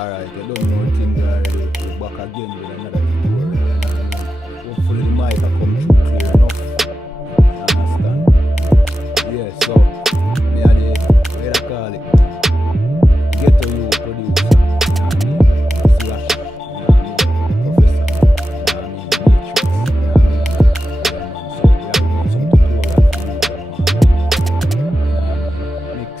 Alright, you don't know things already. We're back again with another tutorial. Hopefully the mic will come through clear enough. You understand? Yeah, so me are the, what do call it? Get to you producer. You know what I mean? Slash. You know what I mean? Professor. You know what I mean? Matrix. You know what I mean? Yeah, man. So we are doing some tutorial for you. You know what I mean? Mix. You want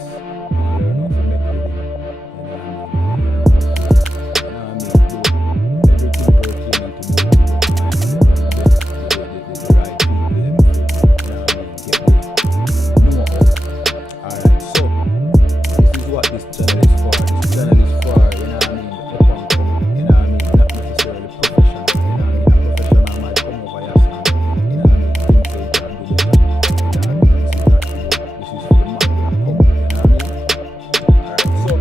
to learn how to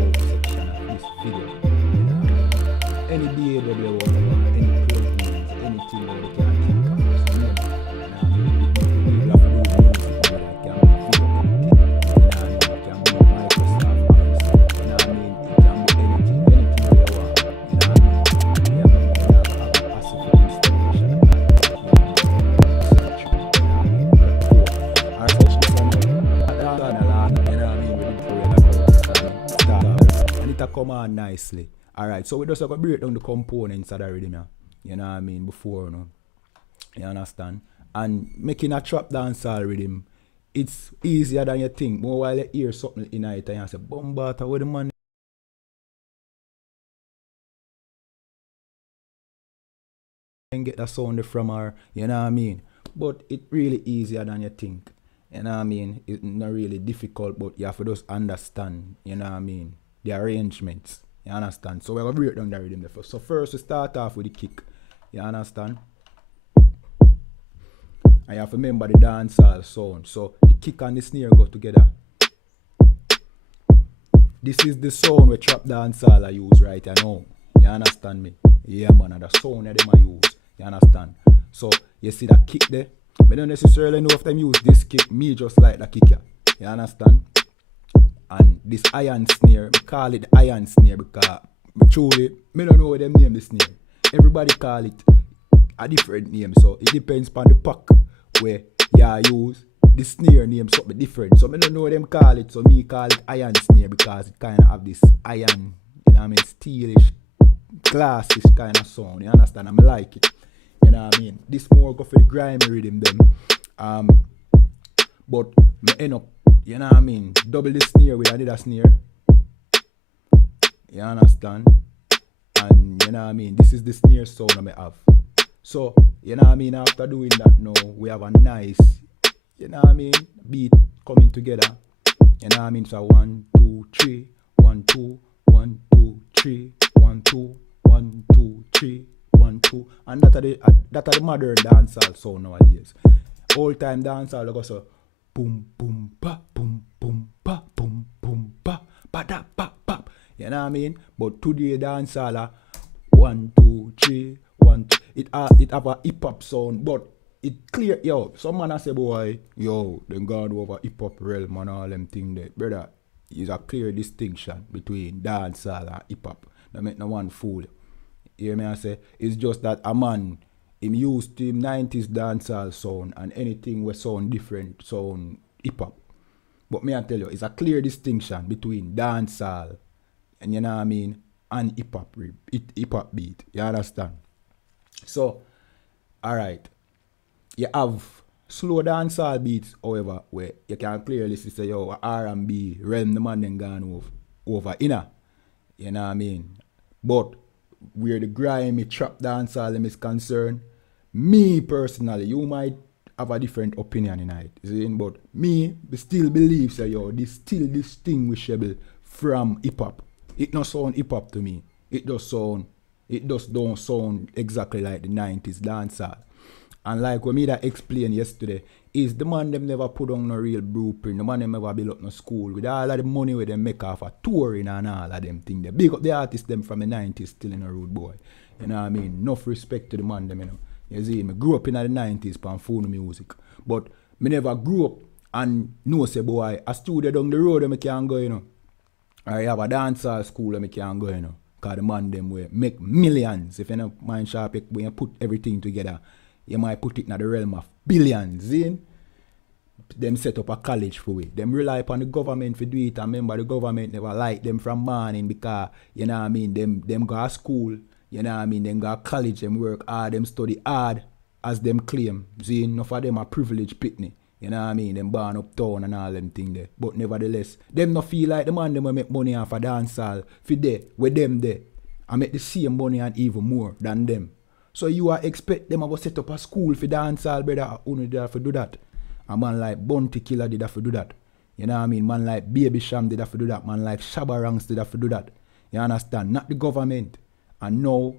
make with it. You know what I mean? Come on nicely. Alright, so we just have to break down the components of the rhythm, yeah. You know what I mean? Before, you know. You understand? And making a trap dancehall rhythm, it's easier than you think. More while you hear something in it and you say, Bombata, where the man and get the sound from her, you know what I mean? But it really easier than you think. You know what I mean? It's not really difficult, but you have to just understand, you know what I mean? The arrangements, you understand? So we're going to break down the rhythm first. So first we start off with the kick, you understand? And you have to remember the dancehall sound. So the kick and the snare go together. This is the sound we trap dancehall I use right now. You understand me? Yeah man, and the sound that them I use. You understand? So you see that kick there? I don't necessarily know if them use this kick, me just like the kick here. You understand? And this iron snare, we call it the iron snare because truly, I don't know what them name the snare. Everybody call it a different name, so it depends on the pack where you use. The snare name something different, so I don't know what them call it, so me call it iron snare because it kind of have this iron, you know what I mean, steelish, glassish kind of sound, you understand? I like it, you know what I mean? This more go for the grimy rhythm them, but I end up, you know what I mean, double the snare with another snare. You understand? And you know what I mean, this is the snare sound I have. So, you know what I mean, after doing that now, we have a nice, you know what I mean, beat coming together. You know what I mean? So 1, 2, 3, 1, 2, 1, 2, 3, 1, 2, 1, 2, 3, 1, 2. And that are the modern dancehall sound nowadays. Old time dancehall, like so boom, boom, pa, boom, boom, pa, boom, boom, pa, pa, da, pa, pa. You know what I mean? But today dancehall, 1, 2, 3, 1, 2. It have a hip hop sound, but it clear, yo. Some man say, boy, yo, them gone over hip hop realm and all them thing there. Brother, is a clear distinction between dancehall and hip hop. Don't make no one fool. You hear me? I say, it's just that a man, him used to him 90s dancehall sound and anything was sound different, sound hip hop. But me I tell you, it's a clear distinction between dancehall and you know what I mean, and hip hop beat. You understand? So, alright. You have slow dancehall beats, however, where you can clearly see say yo R&B realm the man then gone over inner. You know what I mean? But where the grimy trap dancehall is concerned, me personally, you might have a different opinion in it. But me still believe say yo, this still distinguishable from hip hop. It not sound hip hop to me. It just don't sound exactly like the 90s dancehall. And like what me that explained yesterday, is the man them never put on no real blueprint. The man them never build up no school with all of the money where they make off a touring and all of them things. They big up the artists them from the 90s still in a rude boy. You know what I mean? Enough respect to the man them, you know. You see, me grew up in the 90s pan phone music. But me never grew up and know say boy, a studio down the road me can go, you know. Or you have a dancehall school me can go, you know. Cause the man them will make millions. If you know mind sharp, when you put everything together, you might put it in the realm of billions. In them set up a college for it. Them rely upon the government for do it. And remember the government never like them from morning because you know what I mean, them go to school, you know what I mean, them go to college, them work hard, them study hard as them claim. See, enough of them are privileged pitney. You know what I mean? Them born uptown and all them thing there. But nevertheless, them not feel like the man them will make money off a dancehall for there, with them there. I make the same money and even more than them. So you are expect them to set up a school for dancehall, brother. Who did have to do that? A man like Bounty Killer did have to do that. You know what I mean? Man like Baby Sham did have to do that. Man like Shabba Ranks did have to do that. You understand? Not the government. And now,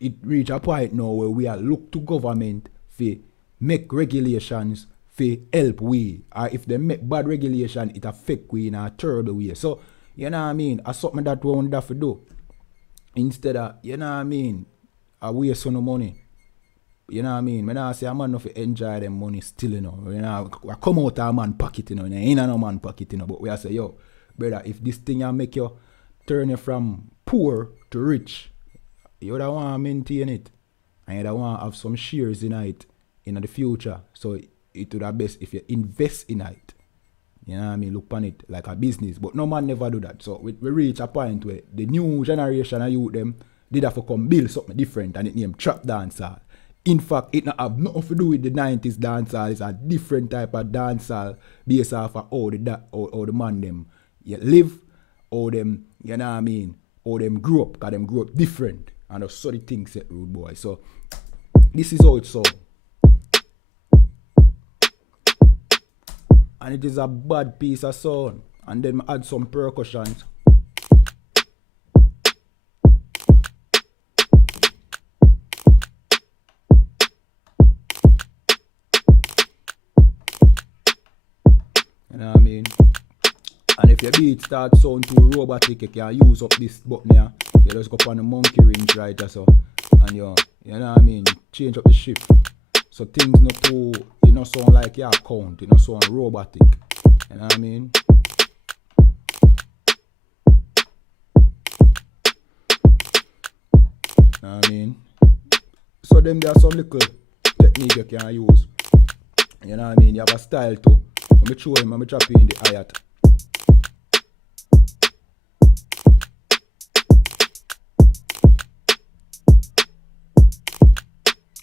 it reach a point now where we are look to government for make regulations for help we, or if they make bad regulation, it affect we in a terrible way. So, you know what I mean? That's something that we won't have to do. Instead of, you know what I mean, I waste some money. You know what I mean? When I say a man not enjoy them money still, you know. You know, I come out of a man pocket, you know, in a no man pocket, you know. But we say, yo, brother, if this thing I make you turn you from poor to rich, you don't want to maintain it. And you don't want to have some shares in it in the future. So it would be best if you invest in it. You know what I mean? Look upon it like a business. But no man never do that. So we reach a point where the new generation of youth them did have to come build something different and it named trap dancehall. In fact, it not have nothing to do with the 90s dancehall. It's a different type of dancehall based off of how the man them you live, how them, you know what I mean, how them grew up, because them grew up different. And that's so the things set rude boy. So this is how it's so. And it is a bad piece of sound. And then I add some percussions. You know what I mean? And if your beat starts sound too robotic, you can use up this button here. You just go on the monkey range right or so. And you know what I mean? Change up the shift. So things not too, it not sound like your account, it not sound robotic. You know what I mean? You know what I mean? So then there are some little technique you can use. You know what I mean? You have a style too. Let me show him, let me drop you in the hi-hat.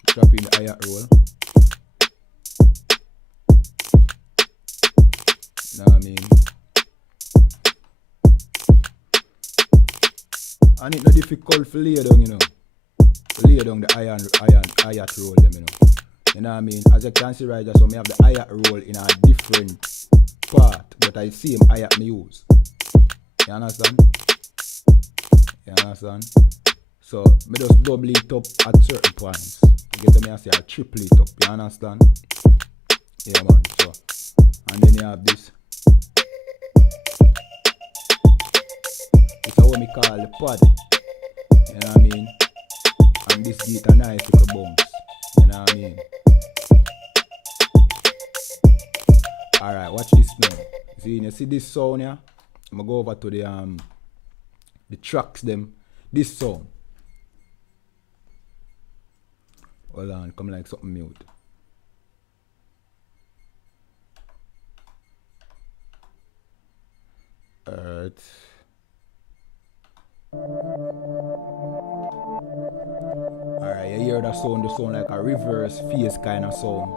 Drop in the hi-hat roll. You know what I mean? And it's not difficult to lay down, you know. To lay down the hi-hat roll them, you know. You know what I mean? As you can see right there, so I have the hi-hat roll in a different part, but I see him hi-hat me use. You understand? You understand? So me just double it up at certain points. You get me, I say I triple it up, you understand? Yeah man, so and then you have this. This is what we call the pad. You know what I mean? And this guitar nice with a bounce. You know what I mean? Alright, watch this now. You see this sound here? I'm gonna go over to the tracks them. This sound. Hold on, come like something mute. Alright. Alright, you hear that sound? The sound like a reverse phase kind of sound.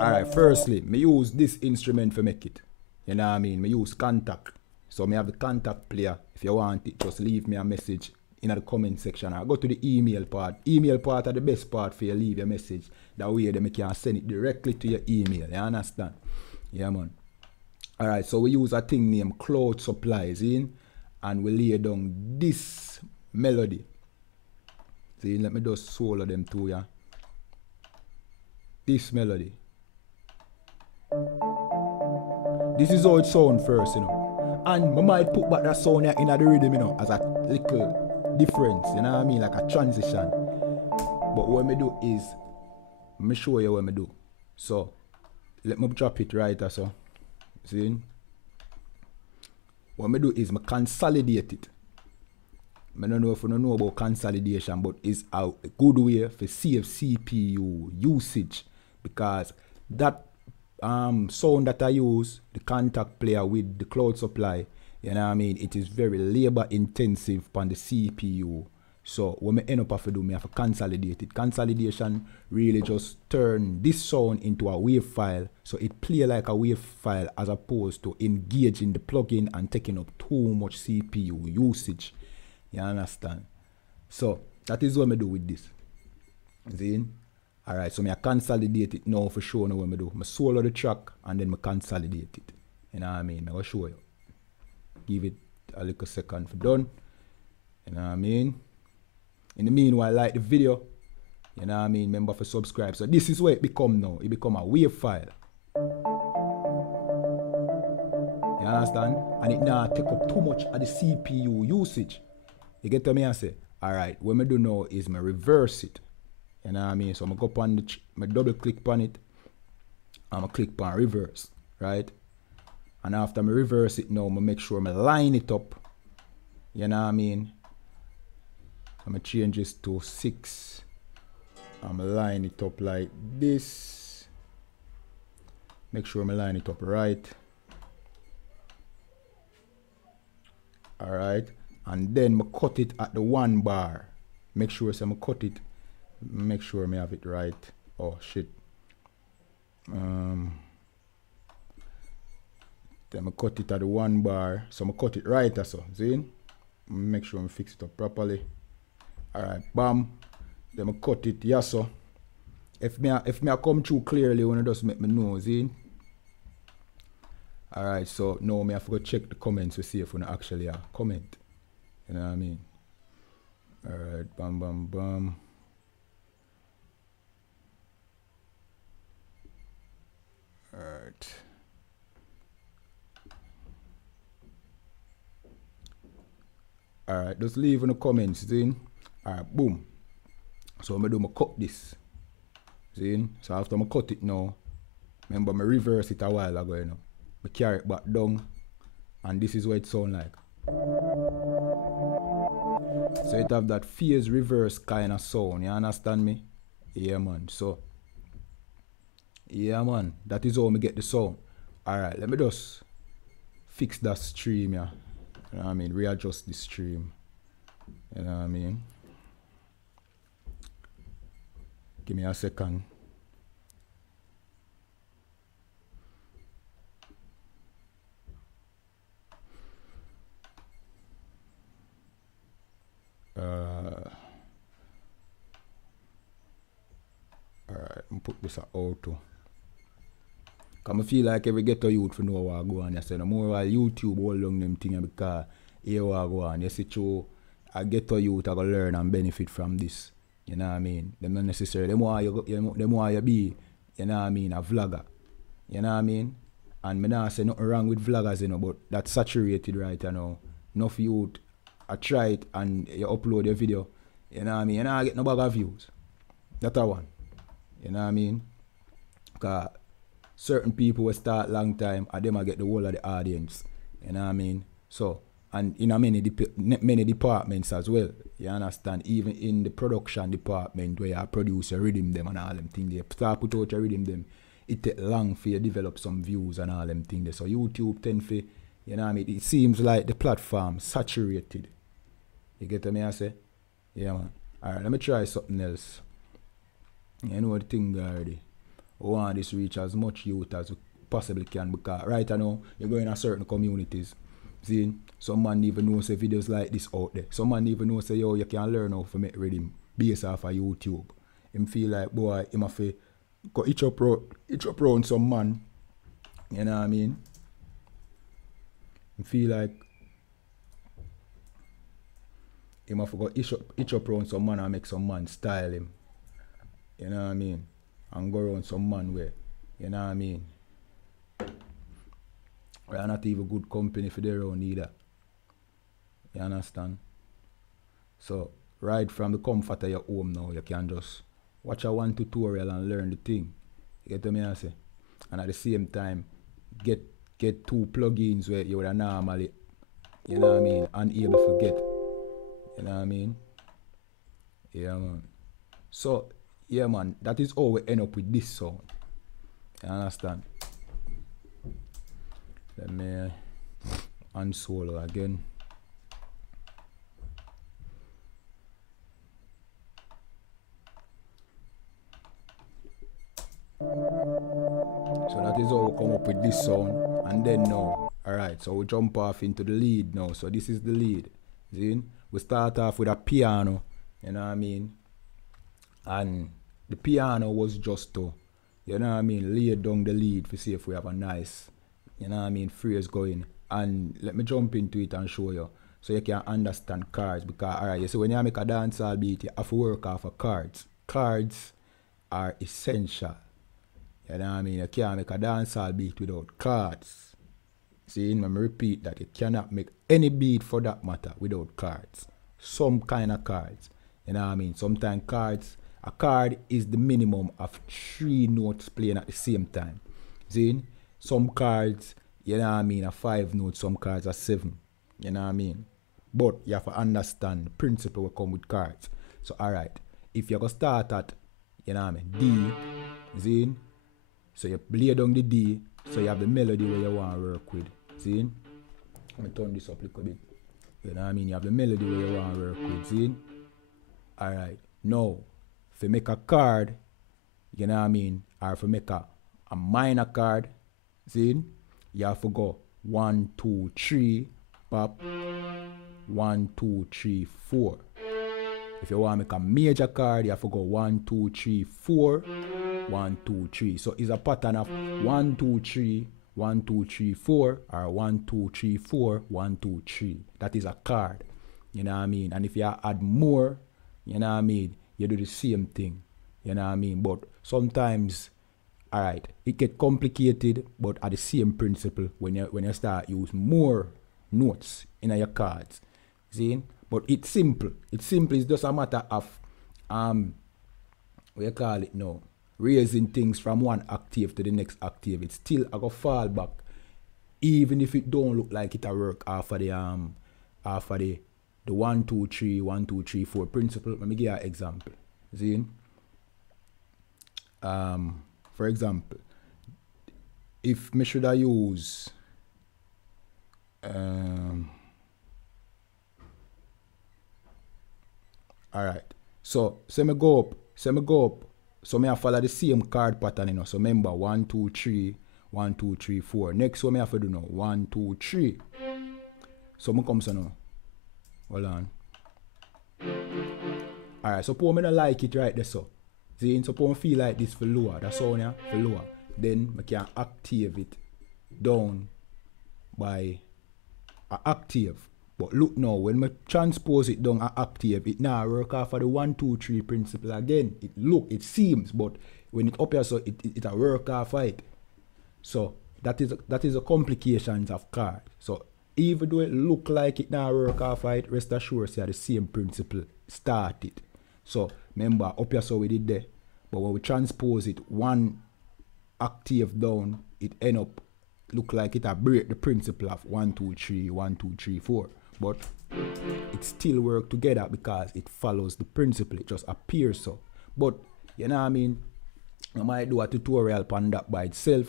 Alright, firstly, me use this instrument for make it. You know what I mean? Me use contact. So me have the contact player. If you want it, just leave me a message in the comment section. I go to the email part. Email part are the best part for you leave your message. That way then you can send it directly to your email. You understand? Yeah man. Alright, so we use a thing named Cloud Supplies in, and we lay down this melody. See, let me just solo them to ya. This melody. This is how it sound first, you know. And I might put back that sound in the rhythm, you know, as a little difference, you know what I mean, like a transition. But what I do is, let me show you what I do. So, let me drop it right so. See? What I do is, I consolidate it. I don't know if you don't know about consolidation, but it's a good way for save CPU usage, because that sound that I use, the contact player with the cloud supply, you know what I mean, it is very labor intensive on the CPU. So what I end up have to do, I have to consolidate it. Consolidation really just turn this sound into a wave file, so it play like a wave file as opposed to engaging the plugin and taking up too much CPU usage. You understand? So that is what I do with this. See? Alright, so I consolidate it now for sure. Now what I do, I solo the track and then I consolidate it. You know what I mean? I will show you. Give it a little second for done. You know what I mean? In the meanwhile, like the video. You know what I mean? Remember to subscribe. So this is what it become now. It become a wave file. You understand? And it now take up too much of the CPU usage. You get what I say? Alright, what I do now is I reverse it. You know what I mean? So I go up on the, I double click on it, and I click on reverse, right? And after I reverse it now, I make sure I line it up. You know what I mean? I'm going to change this to 6. I'm going to line it up like this. Make sure I line it up right. Alright. And then I cut it at the 1 bar. Make sure I cut it. Make sure I have it right. Oh shit. Then I cut it at the 1 bar. So I cut it right so. See? Make sure I fix it up properly. Alright, bam. Then I cut it, yeah so. If me I come through clearly, when I just make me know, see? Alright, so now I have to go check the comments to see if we actually comment. You know what I mean? Alright, bam bam bam. Alright. Alright, just leave in the comments, see? Alright, boom. So I'm gonna cut this. See? So after I cut it now, remember I reverse it a while ago, you know. I carry it back down, and this is what it sound like. So it have that phase reverse kind of sound, you understand me? Yeah man, so yeah man, that is how I get the sound. Alright, let me just fix that stream, yeah. You know what I mean? Readjust the stream. You know what I mean? Give me a second. Alright, I'm put this at auto. Cause I feel like every ghetto youth for know what go on. You say no more while YouTube hold on them things because here what go on. You see through a ghetto youth I go learn and benefit from this. You know what I mean? Them not necessarily them want you be, you know what I mean, a vlogger. You know what I mean? And me not say nothing wrong with vloggers, you know, but that's saturated right now. Enough youth I try it and you upload your video. You know what I mean? You know I get no bag of views. That's a one. You know what I mean? Because certain people will start long time and them will get the whole of the audience. You know what I mean? So, and in a many departments as well. You understand? Even in the production department where you produce your rhythm them and all them things. They start put out your rhythm them. It take long for you develop some views and all them things. So YouTube tend for, you know what I mean? It seems like the platform saturated. You get what I say? Yeah man. Alright, let me try something else. You know the thing already. We want this reach as much youth as we possibly can, because right now you're going to certain communities. See, some man even know say videos like this out there. Some man even know say yo you can learn how to make rhythm based off of YouTube. Him feel like boy him have to go itch up round some man. You know what I mean? Him feel like him have to go itch up round some man and make some man style him. You know what I mean? And go around some man way. You know what I mean? We are not even good company for their own either. You understand? So right from the comfort of your home now, you can just watch a one tutorial and learn the thing. You get what me I say? And at the same time, get two plugins where you would normally, you know what I mean, unable to get. You know what I mean? Yeah, man. So, yeah, man, that is how we end up with this sound. You understand? Let me unsolo again. So that is how we come up with this sound. And then now, alright, so we jump off into the lead now. So this is the lead. See? We start off with a piano, you know what I mean? And the piano was just to, you know what I mean, lay down the lead to see if we have a nice, you know what I mean, phrase going. And let me jump into it and show you so you can understand chords. Because, alright, you see, when you make a dancehall beat, you have to work off of chords. Chords are essential. You know what I mean? You can't make a dancehall beat without chords. See, let me repeat that. You cannot make any beat for that matter without chords. Some kind of chords. You know what I mean? Sometimes chords, a chord is the minimum of 3 notes playing at the same time. See? Some chords, you know what I mean, are 5 notes, some chords are 7. You know what I mean? But you have to understand the principle will come with chords. So, alright. If you're going to start at, you know what I mean, D, see? So you lay down the D, so you have the melody where you want to work with. See? Let me turn this up a little bit. You know what I mean? You have the melody where you want to work with. See? Alright. Now, if you make a chord, you know what I mean? Or if you make a minor chord, see? You have to go 1, 2, 3, pop. 1, 2, 3, 4. If you want to make a major chord, you have to go 1, 2, 3, 4. 1, 2, 3. So it's a pattern of 1, 2, 3, 1, 2, 3, 4, or 1, 2, 3, 4, 1, 2, 3. That is a chord. You know what I mean? And if you add more, you know what I mean, you do the same thing. You know what I mean? But sometimes, alright, it get complicated, but at the same principle when you start use more notes in your chords. See? But it's simple. It's simple. It's just a matter of what you call it now? Raising things from one octave to the next octave. It's still a go fall back, even if it don't look like it'll work after the 1, 2, 3, 1, 2, 3, 4 principle. Let me give you an example. See? For example, if me should I use alright. So say me go up. So me have follow the same chord pattern, you know. So remember 1, 2, 3, 1, 2, 3, 4. Next one me have to do now 1, 2, 3. So me come so now. Hold on. Alright, suppose me don't like it right there so. See, suppose me feel like this for lower. That's all yeah, for lower. Then I can octave it down by an octave. But look now, when I transpose it down an octave, it now work off of the 1, 2, 3 principle again. It seems, but when it up here, so it a work off of it. So that is the complications of chord. So even though it look like it now work off of it, rest assured say the same principle started. So remember up here so we did there. But when we transpose it 1 octave down, it end up look like it a break the principle of 1, 2, 3, 1, 2, 3, 4. But it still work together because it follows the principle. It just appears so. But you know what I mean? I might do a tutorial on that by itself.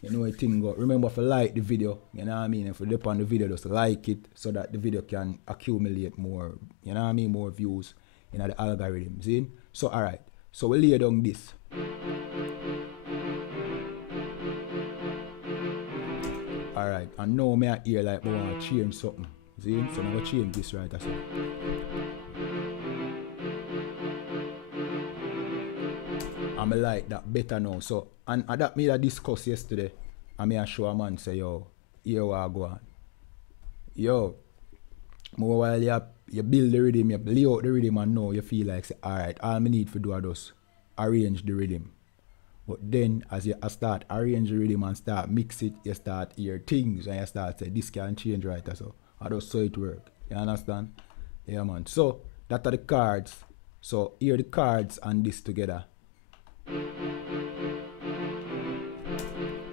You know what thing go. Remember to like the video. You know what I mean? If you dip on the video, just like it so that the video can accumulate more, you know what I mean, more views in the algorithm. See? So alright. So we lay down this. Alright, and now me hear like I want to change something. See? So I'm going to change this right as well. I like that better now. So, and that me that discuss yesterday. I may show a man say, yo, here we go on. Yo, more while you build the rhythm, you lay out the rhythm and now you feel like, say, alright, all I need to do is just arrange the rhythm. But then as you start arrange the rhythm and start mix it, you start hear things and you start say this can change right so. I just saw it work. You understand? Yeah man. So that are the cards. So hear the cards and this together.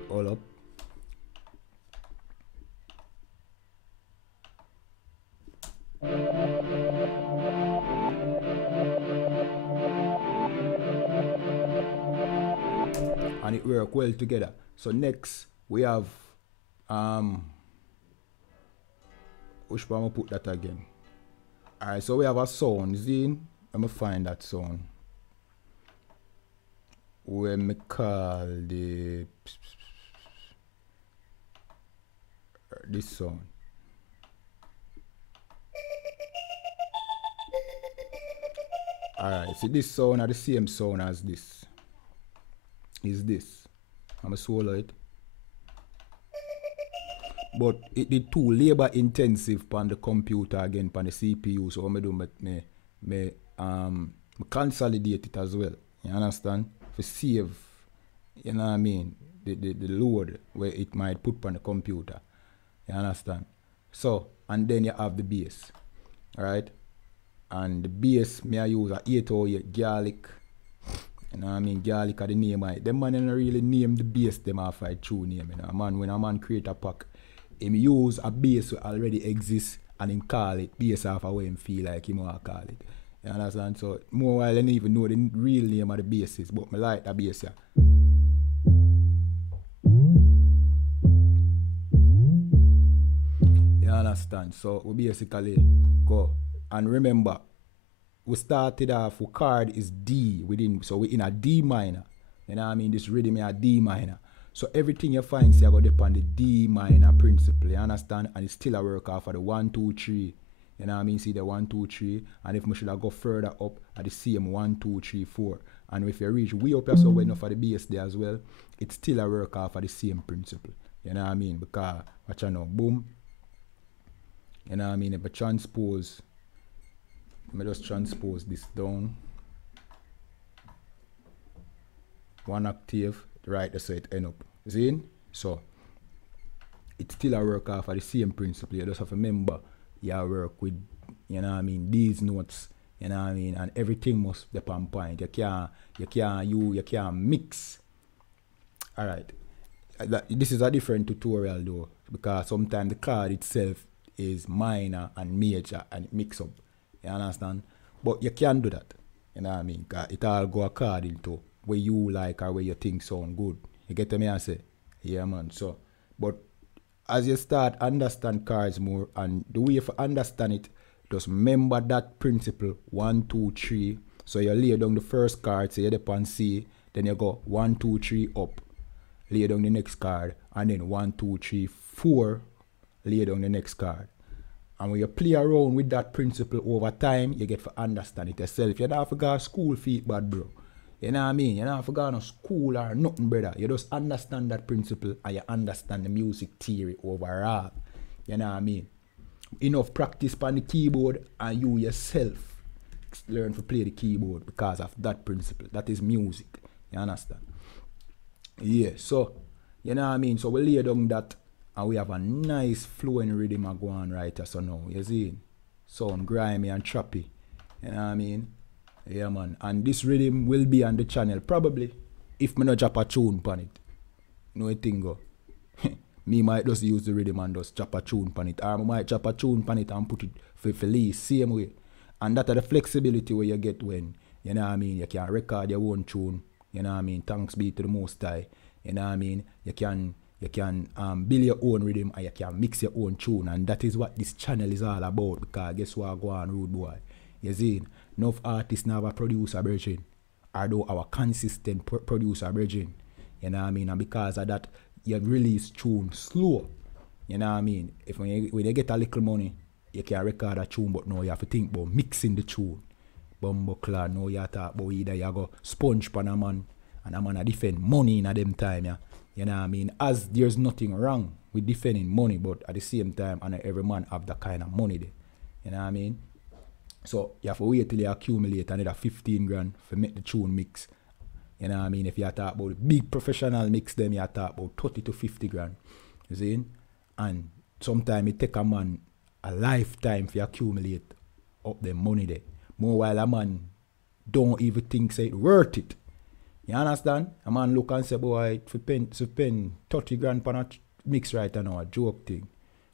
All up. And it work well together. So next we have which one I put that again? Alright, so we have a sound. Zine. Let me find that sound. Where me call the this sound. Alright, see this sound are the same sound as this. Is this. I'm a swallow it. But it did too labor intensive on the computer again, on the CPU. So what I do, me consolidate it as well. You understand? For save, you know what I mean, the load where it might put on the computer. You understand? So, and then you have the bass. Alright? And the bass, me I use a 808 garlic. You know what I mean? Garlic are the name of it. Them man don't really name the bass them after a true name. You know? Man, when a man create a pack, him use a bass that already exists and him call it bass off of what him feel like him want to call it. You understand? So more while I don't even know the real name of the bass is, but I like the bass, yeah. You understand? So we basically go. And remember, we started off with chord is D within, so we're in a D minor. You know what I mean? This rhythm is a D minor. So everything you find see I go depend on the D minor principle, you understand? And it's still a work off of the 1, 2, 3. You know what I mean? See the 1, 2, 3. And if we should have go further up at the same 1, 2, 3, 4. And if you reach way up here so enough for the bass there as well, it's still a work off of the same principle. You know what I mean? Because watch out now, boom. You know what I mean? If I transpose, let me just transpose this down. 1 octave, right, so it end up. See? So it's still a work off of the same principle. You just have to remember you work with, you know what I mean, these notes, you know what I mean, and everything must be on point. You can't mix. Alright. This is a different tutorial though, because sometimes the chord itself is minor and major and it mix up. You understand? But you can do that. You know what I mean? Cause it all go according to where you like or where you think sound good. You get me I say? Yeah man. So but as you start understand chords more and the way you understand it, just remember that principle 1, 2, 3. So you lay down the first chord, say you're upon C, then you go 1, 2, 3 up, lay down the next chord, and then 1, 2, 3, 4, lay down the next chord. And when you play around with that principle over time, you get to understand it yourself. You don't have to go to school for it, bad bro. You know what I mean? You don't have to go to school or nothing, brother. You just understand that principle and you understand the music theory overall. You know what I mean? Enough practice on the keyboard and you yourself learn to play the keyboard because of that principle. That is music. You understand? Yeah, so, you know what I mean? So we lay down that and we have a nice flowing rhythm go on right so now. You see? Sound grimy and choppy. You know what I mean? Yeah man. And this rhythm will be on the channel probably if me not drop a tune on it. You know what thing go? Me might just use the rhythm and just drop a tune on it. Or I might drop a tune on it and put it for release same way. And that are the flexibility where you get when, you know what I mean, you can record your own tune. You know what I mean? Thanks be to the Most High. You know what I mean? You can build your own rhythm and you can mix your own tune, and that is what this channel is all about. Because guess what go on, rude boy? You see, enough artists now have a producer virgin, although our consistent producer virgin. You know what I mean? And because of that, you release tune slow. You know what I mean? If when you get a little money, you can record a tune, but now you have to think about mixing the tune. Bumbuckler, now you talk about either you go sponge pan a man, and a man a defend money in a them time, yeah. You know what I mean? As there's nothing wrong with defending money, but at the same time, and every man have that kind of money there. You know what I mean? So you have to wait till you accumulate another 15 grand for make the tune mix. You know what I mean? If you talk about big professional mix, them you talk about 30 to 50 grand. You see? And sometimes it take a man a lifetime to accumulate up the money there. More while a man don't even think say it worth it. You understand? A man look and say, boy, to spend 30 grand on a mix right now, a joke thing.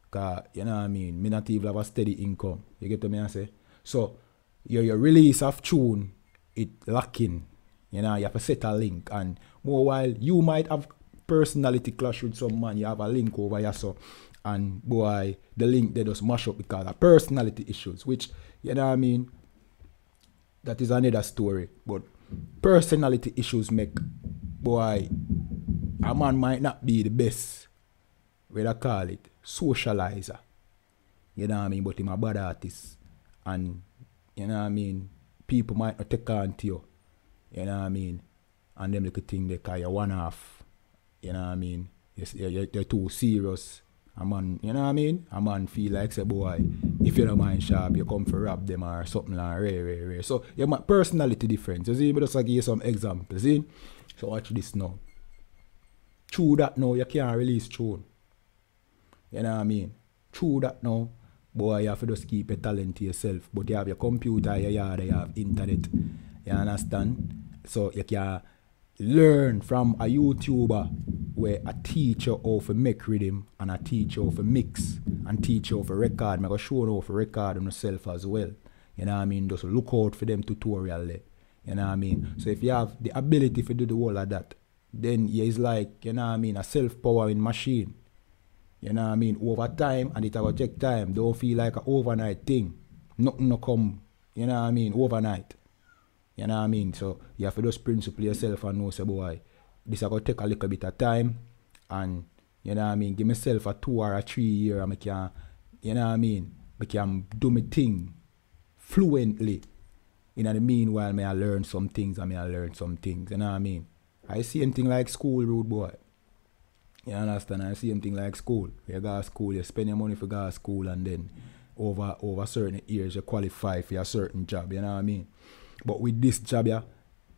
Cause, you know what I mean? Me not even have a steady income. You get what me I say? So, your release of tune, it lacking. You know, you have to set a link. And more while you might have personality clash with some man, you have a link over here, so. And boy, the link they just mash up because of personality issues, which, you know what I mean? That is another story. But personality issues make, boy, a man might not be the best, what I call it, socializer. You know what I mean? But he's a bad artist. And, you know what I mean? People might not take on to you. You know what I mean? And them little thing they call you one half. You know what I mean? You're too serious. A man, you know what I mean? A man feel like, say, boy, if you don't mind sharp, you come for rob them or something like rare. So, your personality difference. You see, but just give you some examples, see? So, watch this now. True that now, you can't release tune. You know what I mean? True that now, boy, you have to just keep your talent to yourself. But you have your computer, you have internet. You understand? So, you can learn from a YouTuber where I teach you how to make rhythm and I teach you how to mix and teach you how to record. I'm going to show you how to record on yourself as well. You know what I mean? Just look out for them tutorial there. You know what I mean? So if you have the ability to do the whole of that, then it's like, you know what I mean, a self-powering machine. You know what I mean? Over time, and it will take time. Don't feel like an overnight thing. Nothing no come, you know what I mean, overnight. You know what I mean? So you have to just principle yourself and know, say, boy, this is going to take a little bit of time. And, you know what I mean, give myself a 2 or a 3 year and I can, you know what I mean, I can do my thing fluently. In the meanwhile, I learn some things and I learn some things. You know what I mean? I see anything like school, rude boy. You understand? I see anything like school. You go to school, you spend your money for go to school and then over certain years you qualify for a certain job. You know what I mean? But with this job, yeah,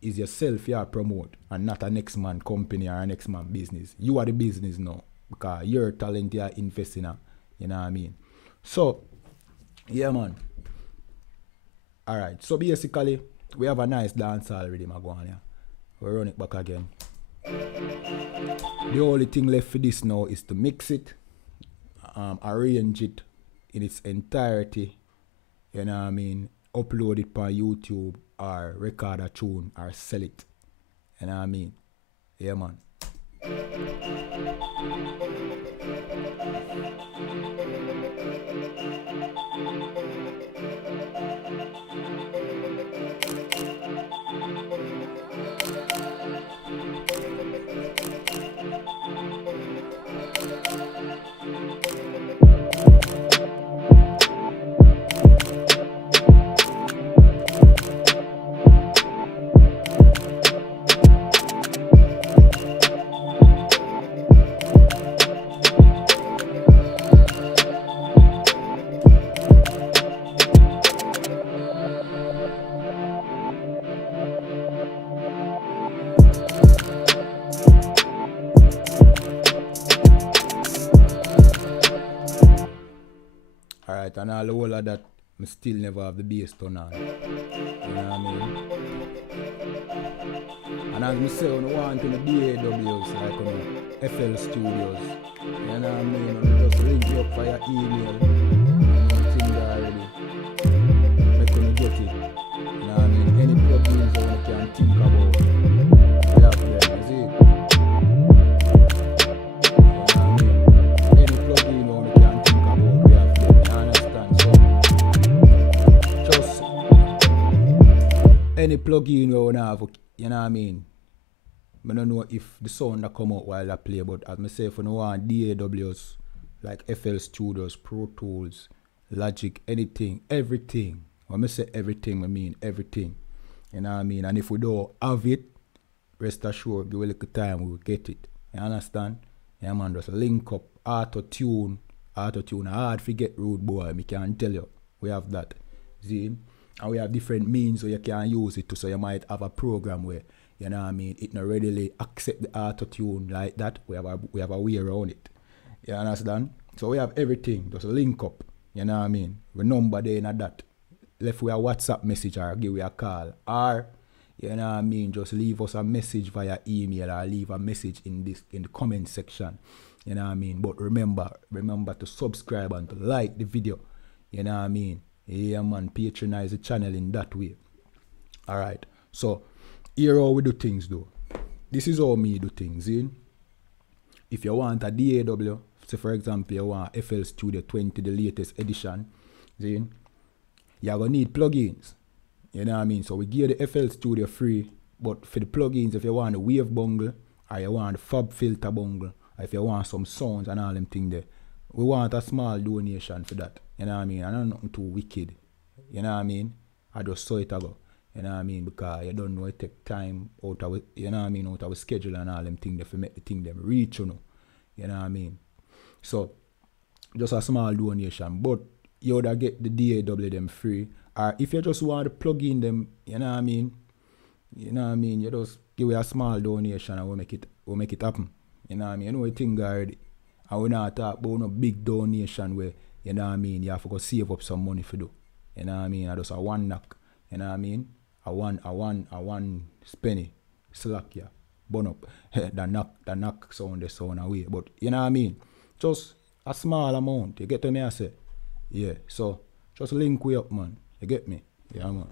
is yourself you promote and not a next man company or a next man business. You are the business now because your talent you are investing in. You know what I mean? So, yeah, man. Alright, so basically, we have a nice dancehall rhythm going here. We'll run it back again. The only thing left for this now is to mix it, arrange it in its entirety, you know what I mean, upload it on YouTube or record a tune or sell it, you know what I mean, yeah man. Alright, and all the whole of that, I still never have the bass turned on. You know what I mean? And as I say, I want to the DAWs, like on FL Studios. You know what I mean? I just link you up for your email. Things already. Make you get it. You know what I mean? Any plugins you can think about. You have them, you see? Any plugin you wanna have, you know what I mean? I don't know if the sound that come out while I play, but as I say, if you want DAWs like FL Studios, Pro Tools, Logic, anything, everything. When I say everything, I mean everything. You know what I mean? And if we don't have it, rest assured, give a little time, we will get it. You understand? Yeah, man, just link up, auto-tune, hard to get rude boy, I can tell you. We have that. See? And we have different means where you can use it to, so you might have a program where You know what I mean? It not readily accept the auto tune like that. We have a way around it. You understand? So we have everything. Just link up. You know what I mean? We number there in that. Left we a WhatsApp message or give we a call. Or you know what I mean? Just leave us a message via email or leave a message in the comment section. You know what I mean? But remember to subscribe and to like the video. You know what I mean? Yeah man, patronize the channel in that way. Alright. So here how we do things though. This is how me do things, in. If you want a DAW, say for example you want FL Studio 20, the latest edition, then you're gonna need plugins. You know what I mean? So we give the FL Studio free, but for the plugins, if you want a wave bungle, or you want a fab filter bungle, or if you want some sounds and all them things there, we want a small donation for that. You know what I mean? I don't nothing too wicked. You know what I mean? I just saw it ago. You know what I mean? Because you don't know it take time out of, you know what I mean, out of schedule and all them things to make the thing them reach, you know. You know what I mean? So just a small donation. But you would get the DAW them free. Or if you just want to plug in them, you know what I mean? You know what I mean? You just give a small donation and we'll make it happen. You know what I mean? You know what thing already. And we not talk about no big donation where, you know what I mean, you have to go save up some money for do. You know what I mean? I just a one knock. You know what I mean? A one penny slack, yeah. Burn up. the knock sound the sound away. But you know what I mean? Just a small amount. You get to me I say? Yeah. So just link way up, man. You get me? Yeah man.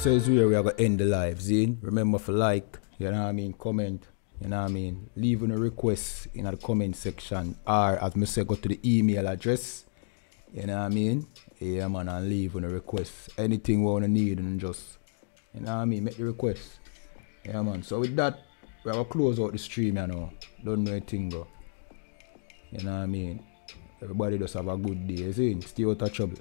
so is where we are going to end the live, Zine. Remember to like, you know what I mean, comment, you know what I mean, leave a request in the comment section, or as me say, go to the email address, you know what I mean, yeah man, and leave a request. Anything we want to need and just, you know what I mean, make the request. Yeah man, so with that, we have to close out the stream, you know. Don't know anything go. You know what I mean? Everybody just have a good day, Zine. Stay out of trouble.